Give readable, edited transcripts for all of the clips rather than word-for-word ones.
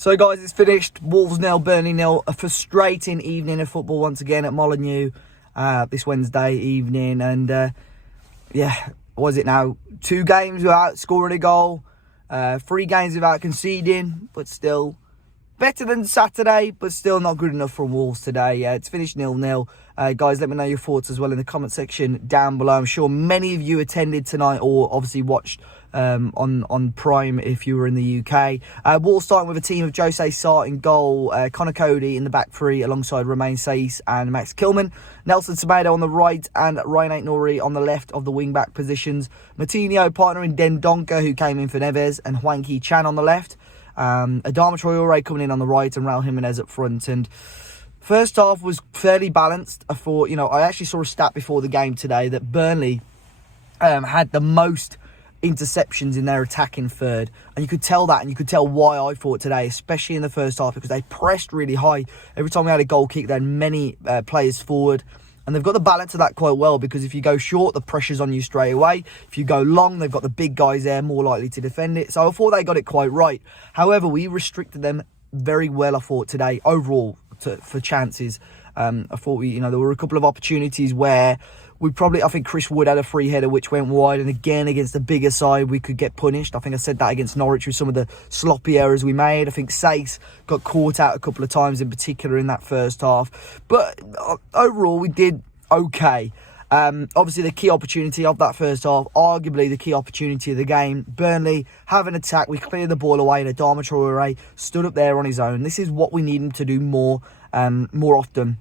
So guys, it's finished. Wolves 0, Burnley 0. A frustrating evening of football once again at Molineux this Wednesday evening. And what is it now? 2 games without scoring a goal. 3 games without conceding, but still better than Saturday, but still not good enough from Wolves today. It's finished 0-0. Guys, let me know your thoughts as well in the comment section down below. I'm sure many of you attended tonight or obviously watched on Prime if you were in the UK. Wolves starting with a team of Jose Sarr in goal, Connor Cody in the back 3 alongside Romain Saiss and Max Kilman, Nelson Semedo on the right and Ryan Aït-Nouri on the left of the wing-back positions. Martinho partnering Dendoncker, who came in for Neves, and Hwang Hee-chan on the left. Adama Traore coming in on the right and Raul Jimenez up front. And first half was fairly balanced. I thought, I actually saw a stat before the game today that Burnley had the most interceptions in their attacking third, and you could tell that, and you could tell why I thought today, especially in the first half, because they pressed really high. Every time we had a goal kick, they had many players forward, and they've got the balance of that quite well, because if you go short, the pressure's on you straight away. If you go long, they've got the big guys there more likely to defend it. So I thought they got it quite right. However, we restricted them very well, I thought, today overall for chances. I thought there were a couple of opportunities where I think Chris Wood had a free header which went wide, and again against the bigger side we could get punished. I think I said that against Norwich with some of the sloppy errors we made. I think Saiss got caught out a couple of times in particular in that first half, but overall we did okay. Obviously the key opportunity of that first half, arguably the key opportunity of the game, Burnley have an attack, we cleared the ball away, and Adama Traore stood up there on his own. This is what we need him to do more often.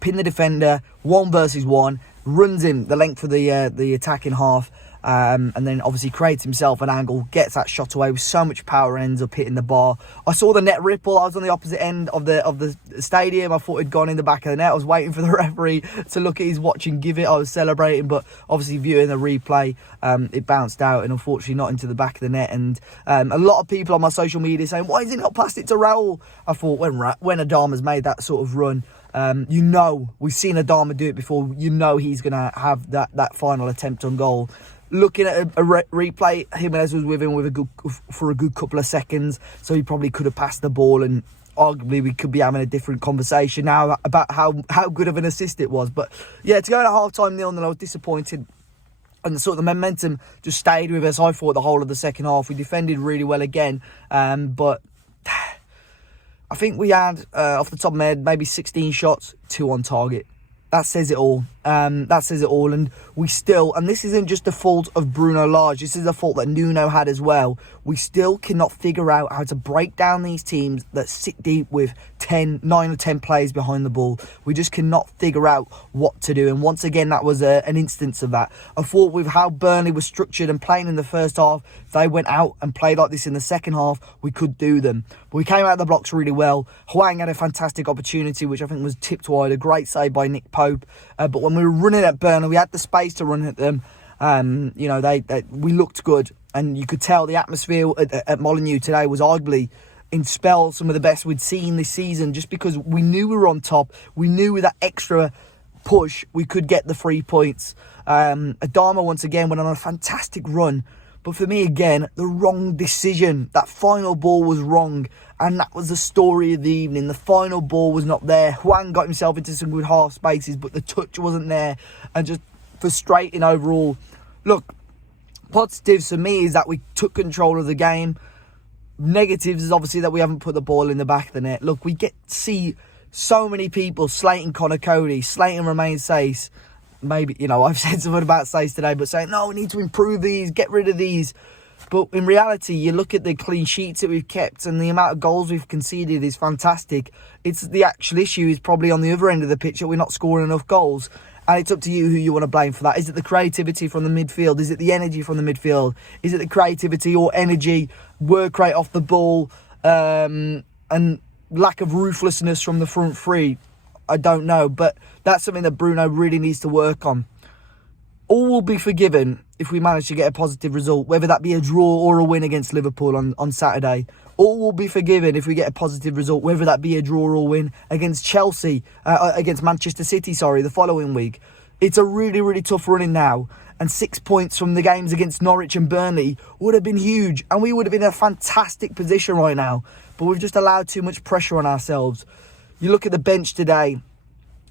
Pin the defender 1 versus 1, runs in the length of the attacking half, and then obviously creates himself an angle, gets that shot away with so much power and ends up hitting the bar. I saw the net ripple. I was on the opposite end of the stadium. I thought it'd gone in the back of the net. I was waiting for the referee to look at his watch and give it. I was celebrating, but obviously viewing the replay, it bounced out and unfortunately not into the back of the net. And a lot of people on my social media saying, why is he not passed it to Raul? I thought when Adama's made that sort of run, we've seen Adama do it before, he's going to have that final attempt on goal. Looking at a replay, Jimenez was with him for a good couple of seconds, so he probably could have passed the ball, and arguably we could be having a different conversation now about how good of an assist it was. But yeah, to go at half-time 0-0, I was disappointed, and sort of the momentum just stayed with us. I thought the whole of the second half we defended really well again, but I think we had, off the top of my head, maybe 16 shots, 2 on target. That says it all. And we still, and this isn't just the fault of Bruno Lage, this is a fault that Nuno had as well. We still cannot figure out how to break down these teams that sit deep with 9 or 10 players behind the ball. We just cannot figure out what to do. And once again, that was an instance of that. I thought with how Burnley was structured and playing in the first half, if they went out and played like this in the second half, we could do them. But we came out of the blocks really well. Hwang had a fantastic opportunity, which I think was tipped wide. A great save by Nick Pope. But when we were running at Burnley, we had the space to run at them. We looked good, and you could tell the atmosphere at Molineux today was arguably in spells some of the best we'd seen this season, just because we knew we were on top. We knew with that extra push we could get the 3 points. Adama once again went on a fantastic run, but for me again, the wrong decision. That final ball was wrong, and that was the story of the evening. The final ball was not there. Hwang got himself into some good half spaces, but the touch wasn't there, and just frustrating overall. Look, positives for me is that we took control of the game. Negatives is obviously that we haven't put the ball in the back of the net. Look, we get to see so many people slating Connor Cody, slating Romain Saiss. Maybe, I've said something about Saiss today, but saying, no, we need to improve these, get rid of these. But in reality, you look at the clean sheets that we've kept and the amount of goals we've conceded is fantastic. It's the actual issue is probably on the other end of the pitch that we're not scoring enough goals. And it's up to you who you want to blame for that. Is it the creativity from the midfield? Is it the energy from the midfield? Is it the creativity or energy, work rate off the ball, and lack of ruthlessness from the front 3? I don't know, but that's something that Bruno really needs to work on. All will be forgiven if we manage to get a positive result, whether that be a draw or a win against Liverpool on Saturday. All will be forgiven if we get a positive result, whether that be a draw or a win against against Manchester City, the following week. It's a really, really tough running now, and 6 points from the games against Norwich and Burnley would have been huge, and we would have been in a fantastic position right now. but we've just allowed too much pressure on ourselves. You look at the bench today.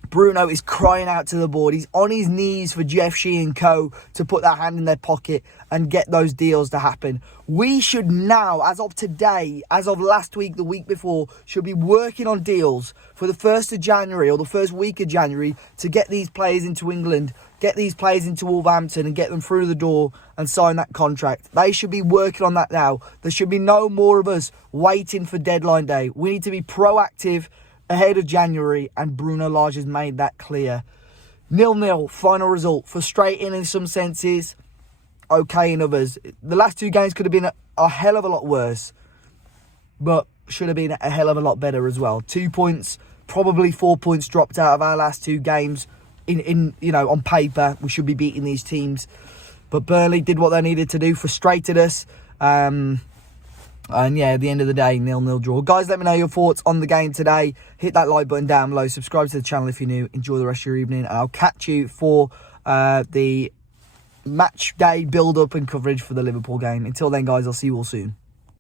Bruno is crying out to the board. He's on his knees for Jeff Shee and co to put that hand in their pocket and get those deals to happen. We should now, as of today, as of last week, the week before, should be working on deals for the 1st of January or the first week of January to get these players into England, get these players into Wolverhampton and get them through the door and sign that contract. They should be working on that now. There should be no more of us waiting for deadline day. We need to be proactive ahead of January, and Bruno Lage has made that clear. 0-0, final result. Frustrating in some senses, okay in others. The last 2 games could have been a hell of a lot worse, but should have been a hell of a lot better as well. 2 points, probably 4 points dropped out of our last 2 games. In on paper, we should be beating these teams. But Burnley did what they needed to do, frustrated us. And yeah, at the end of the day, 0-0 draw. Guys, let me know your thoughts on the game today. Hit that like button down below. Subscribe to the channel if you're new. Enjoy the rest of your evening. And I'll catch you for the match day build-up and coverage for the Liverpool game. Until then, guys, I'll see you all soon.